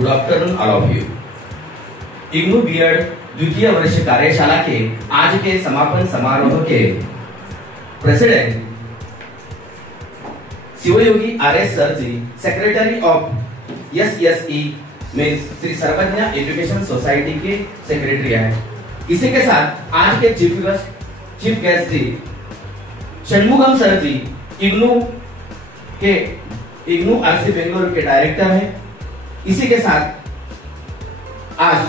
Good afternoon all of you. IGNOU BEd द्वितीय वर्ष कार्यशाला के आज के समापन समारोह के president Shivayogi RS sir ji, secretary of SSE means Shri Sarvagya education society के सेक्रेटरी हैं। इसी के साथ आज के चीफ गेस्ट जी षणमुगम सर जी, इग्नू आरसी बेंगलुरु के डायरेक्टर हैं। इसी के साथ आज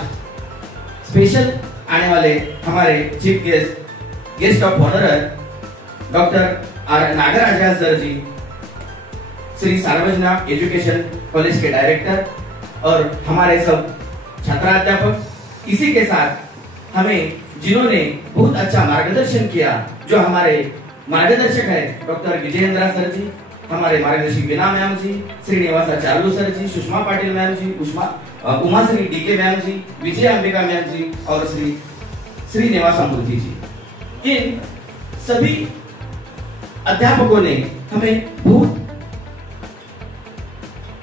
स्पेशल आने वाले हमारे chief guest of honour doctor R Nagaraja sir ji, Shri Sarvajanik education college के डायरेक्टर और हमारे सब छात्राध्यापक। इसी के साथ हमें जिन्होंने बहुत अच्छा मार्गदर्शन किया, जो हमारे मार्गदर्शक है डॉक्टर विजयेंद्र सर जी, हमारे मार्गदर्शक बीना मैम जी, श्रीनिवासाचार्य सर जी, सुषमा पाटिल मैम जी, उमा श्री डीके मैम जी, विजय अंबिका मैम जी और श्रीनिवासा मूर्ति जी। इन सभी अध्यापकों ने हमें बहुत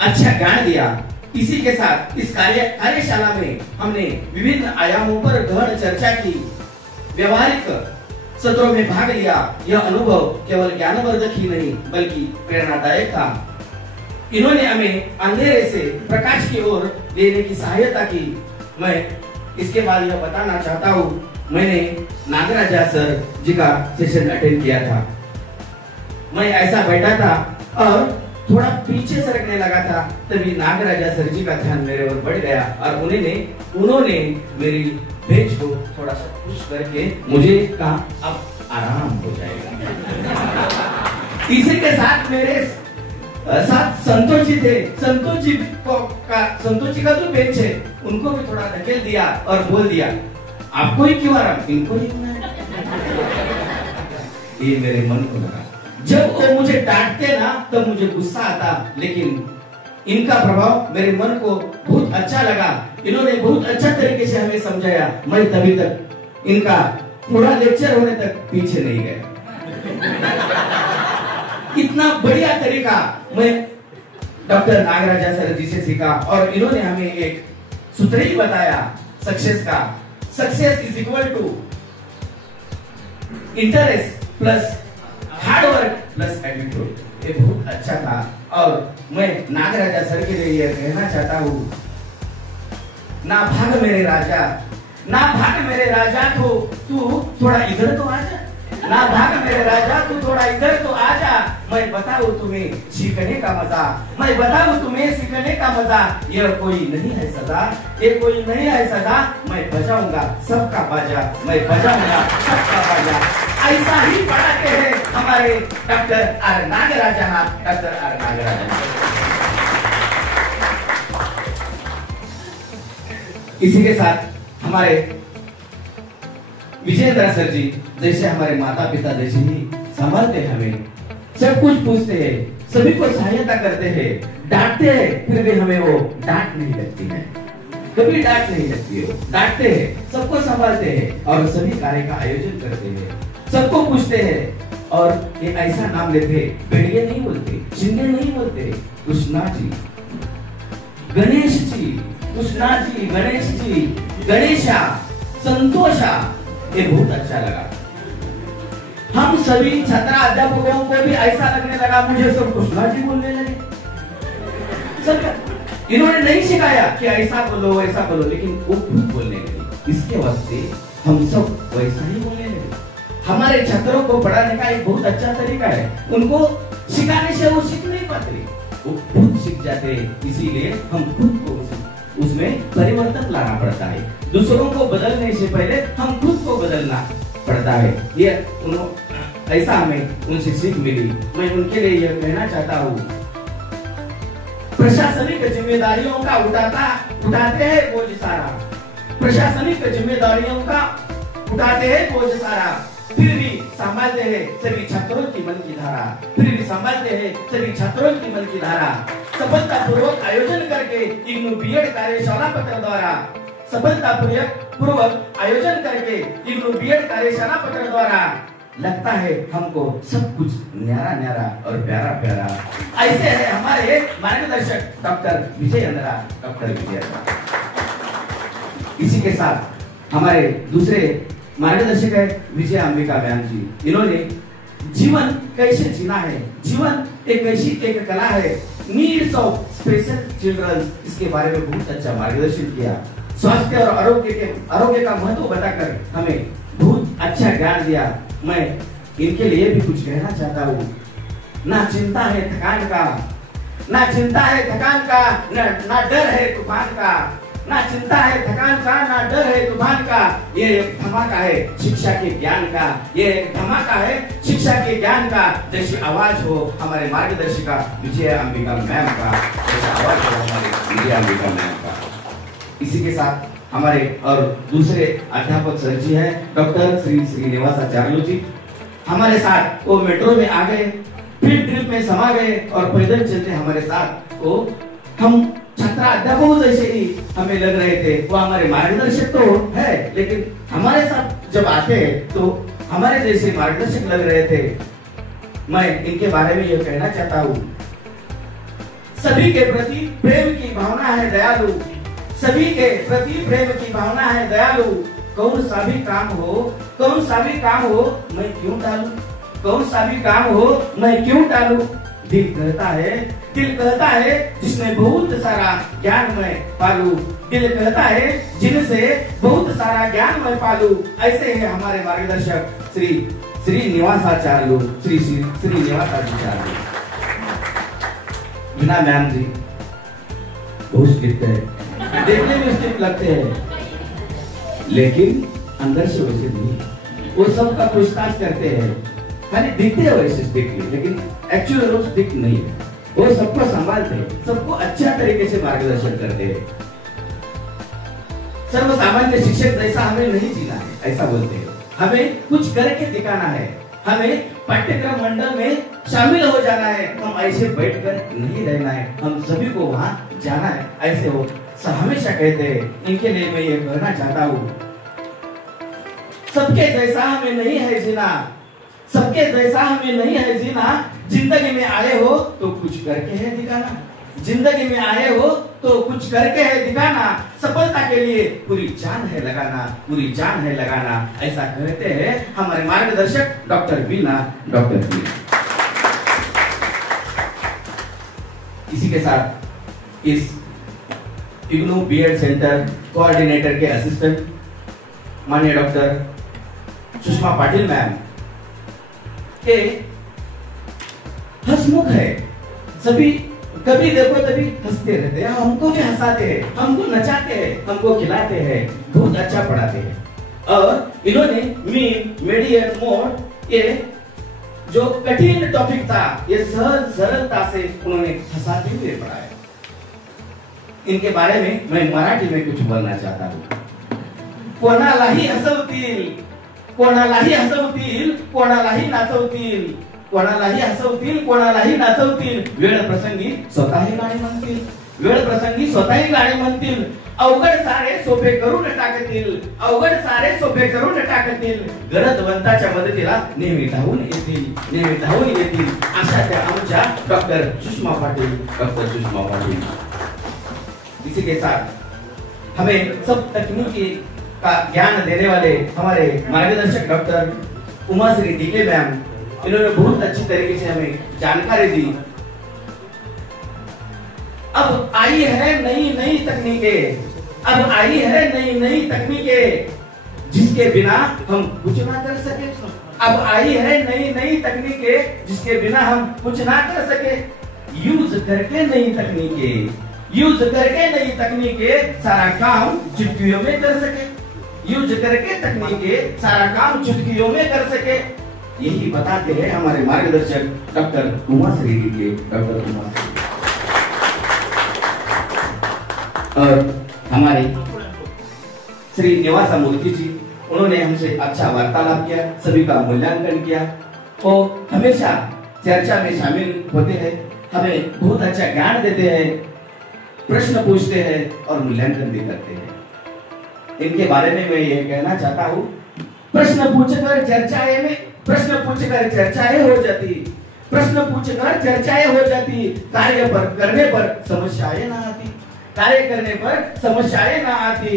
अच्छा ज्ञान दिया। इसी के साथ इस कार्यशाला में हमने विभिन्न आयामों पर गहन चर्चा की, व्यवहारिक सत्रों में भाग लिया। यह अनुभव केवल ज्ञानवर्धक ही नहीं बल्कि प्रेरणादायक था। इन्होंने हमें अंधेरे से प्रकाश की ओर लेने की सहायता की। मैं इसके बाद यह बताना चाहता हूँ, मैंने नागराजा सर जी का सेशन अटेंड किया था। मैं ऐसा बैठा था और थोड़ा पीछे सरकने लगा था, तभी नागराजा सर जी का ध्यान मेरे ओर बढ़ गया और उन्होंने मेरी बेंच को थोड़ा सा पुश करके मुझे कहा अब आराम हो जाएगा। इसी के साथ मेरे साथ संतोष जी थे। संतोष जी का जो बेंच है उनको भी थोड़ा धकेल दिया और बोल दिया आपको ही क्यों आराम, इनको ही क्यों आराम। ये मेरे मन को लगा। जब वो मुझे डांटते ना तब मुझे गुस्सा आता, लेकिन इनका प्रभाव मेरे मन को बहुत अच्छा लगा। इन्होंने बहुत अच्छा तरीके से हमें समझाया। मैं तभी तक इनका थोड़ा लेक्चर होने तक पीछे नहीं गया। इतना बढ़िया तरीका मैं डॉक्टर नागराजा सर जी से सीखा और इन्होंने हमें एक सूत्र ही बताया सक्सेस का। Success is equal to interest plus hard work plus attitude. ये बहुत अच्छा था और मैं नागराजा सर के लिए यह कहना चाहता हूँ, ना भाग मेरे राजा, ना भाग मेरे राजा, तो तू थोड़ा इधर तो आजा। ना भाग मेरे राजा, तू थोड़ा इधर तो आजा। मैं बताऊं तुम्हें सीखने का मजा, मैं बताऊं तुम्हें सीखने का मजा। यह कोई नहीं है सजा, ये कोई नहीं है सजा। मैं बजाऊंगा सबका बाजा, मैं बजाऊंगा सबका बाजा। ऐसा ही पढ़ाते हैं हमारे doctor R Nagaraja. Doctor R Nagaraja. इसी के साथ हमारे विजयेंद्र सर जी जैसे हमारे माता पिता जैसे ही संभालते हैं, हमें सब कुछ पूछते हैं, सभी को सहायता करते हैं, डांटते हैं, फिर भी हमें वो डांट नहीं लगती है, कभी डांट नहीं लगती है। डांटते हैं, सबको संभालते हैं और सभी कार्य का आयोजन करते हैं, सबको पूछते हैं और ये ऐसा नाम लेते, भेड़िए नहीं बोलते, शिंदे नहीं बोलते, कृष्णा जी, गणेश जी, कृष्णा जी, गणेश जी, गणेशा, संतोषा। ये बहुत अच्छा लगा। हम सभी छात्र अध्यापकों को भी ऐसा लगने लगा, मुझे सब कृष्णा जी बोलने लगे। सब इन्होंने नहीं सिखाया कि ऐसा बोलो वैसा बोलो, लेकिन वो खुद बोलने लगे। इसके वास्ते हम सब वैसा ही बोलने लगे। हमारे छात्रों को पढ़ाने का एक बहुत अच्छा तरीका है, उनको सिखाने से वो सीख नहीं पाते, वो खुद सीख जाते हैं। इसीलिए हम खुद को उसमें परिवर्तन लाना पड़ता है। दूसरों को बदलने से पहले हम खुद को बदलना पड़ता है। ये ऐसा हमें उनसे सीख मिली। मैं उनके लिए यह कहना चाहता हूँ, प्रशासनिक जिम्मेदारियों का उठाते हैं बोझ सारा, प्रशासनिक जिम्मेदारियों का उठाते हैं बोझ सारा, फिर भी संभालते हैं सभी छात्रों की मन की धारा, फिर भी संभालते हैं सभी छात्रों की मन की धारा। सफलतापूर्वक आयोजन करके इग्नू बीएड कार्यशाला पत्र द्वारा, सफलतापूर्वक आयोजन करके इग्नू बीएड कार्यशाला पत्र द्वारा लगता है हमको सब कुछ न्यारा न्यारा और प्यारा प्यारा। ऐसे है हमारे मार्गदर्शक डॉक्टर विजय अंद्रा, डॉक्टर विजय अंद्रा। इसी के साथ हमारे दूसरे मार्गदर्शक है विजय अंबिका मैम जी। इन्होंने जीवन कैसे जीना है, जीवन एक ऐसी एक कला है, नीड्स ऑफ स्पेशल चिल्ड्रन, इसके बारे में बहुत अच्छा मार्गदर्शन किया। स्वास्थ्य और आरोग्य का महत्व बताकर हमें बहुत अच्छा ज्ञान दिया। मैं इनके लिए भी कुछ कहना चाहता हूँ। ना चिंता है थकान का, ना चिंता है थकान का, ना डर है तूफान का, ना चिंता है थकान का, ना डर है तूफान का। ये एक धमाका है शिक्षा के ज्ञान का, ये एक धमाका है शिक्षा के ज्ञान का। जैसी आवाज हो हमारे मार्गदर्शिका विजय अंबिका मैम का, जैसा आवाज हो हमारे विजय अंबिका मैम का। इसी के साथ हमारे और दूसरे अध्यापक सर जी हैं डॉक्टर श्री श्रीनिवासाचार्य जी। हमारे साथ वो मेट्रो में आ गए, फील्ड ट्रिप में समा गए और पैदल चलते हमारे साथ वो हम छात्र अध्यापकों जैसे ही हमें लग रहे थे। वो हमारे मार्गदर्शक तो है, लेकिन हमारे साथ जब आते हैं तो हमारे जैसे मार्गदर्शक लग रहे थे। मैं इनके बारे में यह कहना चाहता हूँ, सभी के प्रति प्रेम की भावना है दयालु, सभी के प्रति प्रेम की भावना है दयालु। कौन सा भी काम हो, कौन सा भी काम हो मैं क्यों टालूं, कौन सा भी काम हो मैं क्यों टालूं। दिल कहता है जिसने बहुत सारा ज्ञान मैं पालू, दिल कहता है जिनसे बहुत सारा ज्ञान मैं पालू। ऐसे है हमारे मार्गदर्शक श्री श्रीनिवासाचार्य, श्रीनिवासाचार्य। बिना मैम जी बहुत स्ट्रिक्ट है, देखने में स्ट्रिक्ट लगते हैं लेकिन अंदर से वैसे नहीं। वो सबका पूछताछ करते हैं, खाली दिखते हैं वैसे स्ट्रिक्ट, लेकिन एक्चुअल रूप स्ट्रिक्ट नहीं है। वो सबको संभालते हैं, सबको अच्छा तरीके से मार्गदर्शन करते हैं। सर्वसामान्य शिक्षक जैसा हमें नहीं जीना है, ऐसा बोलते हैं। हमें कुछ करके दिखाना है, हमें पाठ्यक्रम मंडल में शामिल हो जाना है। हम ऐसे बैठकर नहीं रहना है, हम सभी को वहां जाना है। ऐसे वो हमेशा कहते हैं। इनके लिए मैं ये कहना चाहता हूँ, सबके जैसा हमें नहीं है जीना, सबके जैसा हमें नहीं है जीना। जिंदगी में आए हो तो कुछ करके है दिखाना, जिंदगी में आए हो तो कुछ करके है दिखाना। सफलता के लिए पूरी जान है लगाना, पूरी जान है लगाना, ऐसा कहते हैं हमारे मार्गदर्शक डॉक्टर बीना, डॉक्टर बीना। इसी के साथ इस इग्नू बीएड सेंटर कोऑर्डिनेटर के असिस्टेंट माननीय डॉक्टर सुषमा पाटिल मैम के हंसमुख है, सभी कभी देखो तभी हंसते रहते हैं, हमको भी हंसाते हैं, हमको नचाते हैं, हमको खिलाते हैं, बहुत अच्छा पढ़ाते हैं। और इन्होंने मीम, मीडियम, मोड, ये जो कठिन टॉपिक था ये सहज सरलता से उन्होंने हंसाते हुए पढ़ाया। इनके बारे में मैं मराठी में कुछ बोलना चाहता हूँ। कोणालाही हसवतील, कोणालाही हसवतील, कोणालाही नाचवतील, कोणालाही हसवतील, कोणालाही नाचवतील, वेळ प्रसंगी स्वतःही गाणी म्हणतील, वेळ प्रसंगी स्वतःही गाणी म्हणतील, अवघड सारे सोपे करून टाकतील, अवघड सारे सोपे करून टाकतील, गरजवंताच्या मदतीला नेहमी धावून येतील, नेहमी धावून येतील, अशा त्या आमच्या डॉक्टर सुषमा पाटील, डॉक्टर सुषमा पाटील। इसी के साथ हमें सब तकनीकी का ज्ञान देने वाले हमारे मार्गदर्शक डॉक्टर उमाश्री डीके मैम, इन्होंने बहुत अच्छी तरीके से हमें जानकारी दी। अब आई है नई नई तकनीकें, अब आई है नई नई तकनीकें, जिसके बिना हम कुछ ना कर सके। अब आई है नई नई तकनीकें, जिसके बिना हम कुछ ना कर सके। यूज करके नई तकनीकें, यूज करके नई तकनीकें सारा काम चुटकियों में कर सके, यूज करके तकनीकें सारा काम चुटकियों में कर सके। यही बताते हैं हमारे मार्गदर्शक डॉक्टर उमाश्री के, डॉक्टर उमाश्री। और हमारे श्री निवासा मूर्ति जी, उन्होंने हमसे अच्छा वार्तालाप किया, सभी का मूल्यांकन किया, वो हमेशा चर्चा में शामिल होते हैं, हमें बहुत अच्छा ज्ञान देते हैं, प्रश्न पूछते हैं और मूल्यांकन भी करते हैं। इनके बारे में मैं ये कहना चाहता हूँ, प्रश्न पूछकर प्रश्न पूछकर चर्चाएं हो जाती, प्रश्न पूछकर चर्चाएं हो जाती, कार्य पर करने पर समस्याएं ना आती, कार्य करने पर समस्याएं ना आती।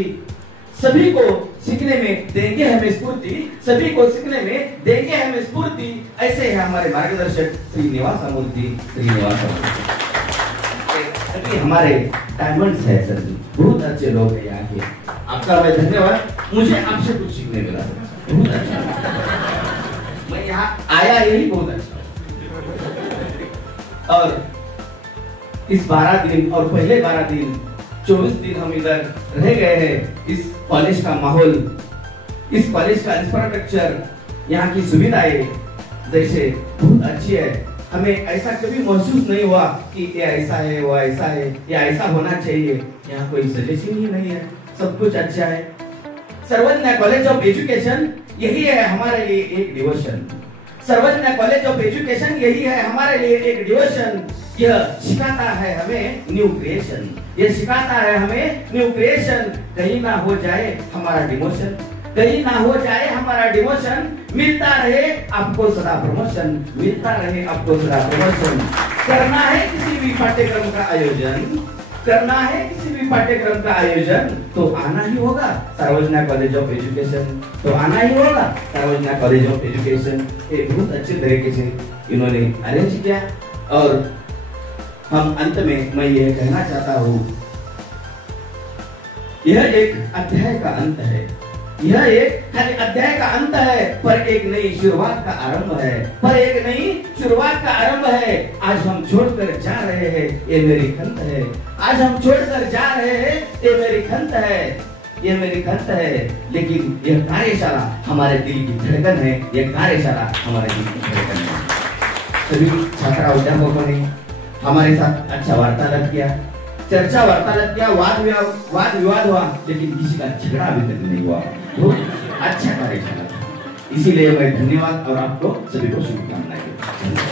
सभी को सीखने में देंगे हमें स्फूर्ति, सभी को सीखने में देंगे हमें स्फूर्ति। ऐसे है हमारे मार्गदर्शक श्रीनिवास मूर्ति, श्रीनिवास मूर्ति। हमारे डायमंड्स है सर जी, बहुत अच्छे लोग हैं यहाँ के। आपका मैं धन्यवाद, मुझे आपसे कुछ सीखने मिला, बहुत अच्छा। मैं यहाँ आया यही बहुत अच्छा। और इस 12 दिन और पहले 12 दिन 24 दिन हम इधर रह गए हैं। इस कॉलेज का माहौल, इस कॉलेज का इंफ्रास्ट्रक्चर, यहाँ की सुविधाएं जैसे बहुत अच्छी है। हमें ऐसा कभी महसूस नहीं हुआ कि ये ऐसा है, वो ऐसा है, या ऐसा होना चाहिए। यहाँ कोई सजेशन ही नहीं है, सब कुछ अच्छा है। सर्वज्ञ कॉलेज ऑफ एजुकेशन यही है हमारे लिए एक डिवोशन। सर्वज्ञ कॉलेज ऑफ एजुकेशन यही है हमारे लिए एक डिवोशन। यह सिखाता है हमें न्यू क्रिएशन, यह सिखाता है हमें न्यू क्रिएशन। कहीं ना हो जाए हमारा डिमोशन, कहीं ना हो जाए हमारा डिमोशन। मिलता रहे आपको सदा प्रमोशन, मिलता रहे आपको सदा प्रमोशन। करना है किसी भी पाठ्यक्रम का आयोजन, करना है किसी भी पाठ्यक्रम का आयोजन, तो आना ही होगा सर्वज्ञ कॉलेज ऑफ एजुकेशन, तो आना ही होगा सर्वज्ञ कॉलेज ऑफ एजुकेशन। ये बहुत अच्छे तरीके से इन्होंने अरेंज किया। और हम अंत में मैं यह कहना चाहता हूँ, यह एक अध्याय का अंत है, यह एक खाली अध्याय का अंत है, पर एक नई शुरुआत का आरंभ है, पर एक नई शुरुआत का आरंभ है। आज हम छोड़कर जा रहे हैं, ये मेरी खंत है। आज हम छोड़कर जा रहे हैं, ये मेरी खंत है, ये मेरी खंत है। लेकिन यह कार्यशाला हमारे दिल की धड़कन है, यह कार्यशाला हमारे दिल की धड़कन है। सभी छात्र अध्यापकों ने हमारे साथ अच्छा वार्तालाप किया, चर्चा वार्तालाप किया, वाद विवाद हुआ, लेकिन किसी का झगड़ा अभी तक नहीं हुआ। बहुत अच्छा कार्यशाला था, इसीलिए मैं धन्यवाद और आपको सभी को शुभकामनाएं।